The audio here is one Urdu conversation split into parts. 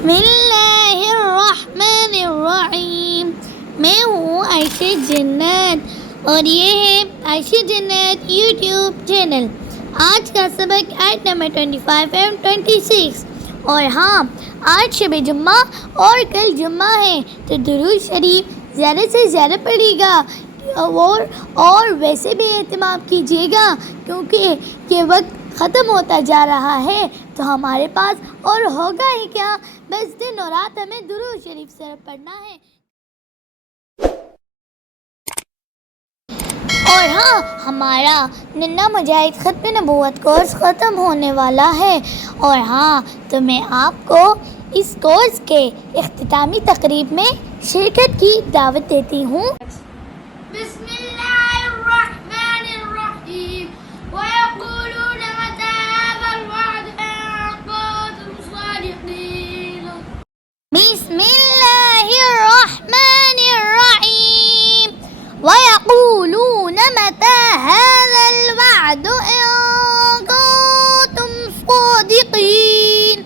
بسم اللہ الرحمن الرحیم. میں ہوں عائشہ جنت اور یہ ہے عائشہ جنت یوٹیوب چینل. آج کا سبق آیت نمبر 25 and 26. اور ہاں، آج شب جمعہ اور کل جمعہ ہے تو درود شریف زیادہ سے زیادہ پڑھیے گا اور ویسے بھی اہتمام کیجیے گا کیونکہ یہ وقت ختم ہوتا جا رہا ہے تو ہمارے پاس اور ہوگا ہی کیا. بس دن اور رات ہمیں درود شریف سے پڑھنا ہے. اور ہاں، ہمارا ننا مجاہد ختم نبوت کورس ختم ہونے والا ہے. اور ہاں، تو میں آپ کو اس کورس کے اختتامی تقریب میں شرکت کی دعوت دیتی ہوں. بسم اللہ الرحمن الرحیم. وَيَقُولُونَ مَتَى هَذَا الْوَعْدُ إِن كُنتُمْ صَادِقِينَ. بسم اللہ الرحمن الرحیم. وَيَقُولُونَ مَتَى هَذَا الْوَعْدُ إِن كُنتُمْ صَادِقِينَ.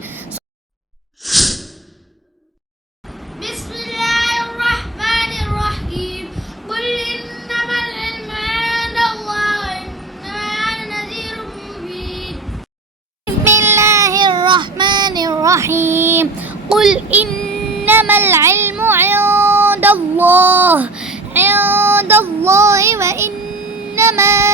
بسم اللہ الرحمن الرحیم. قل انما العلم عند اللہ وانما انا نذیر مبین. بسم اللہ الرحمن الرحیم. قل انما العلم عند اللہ وانما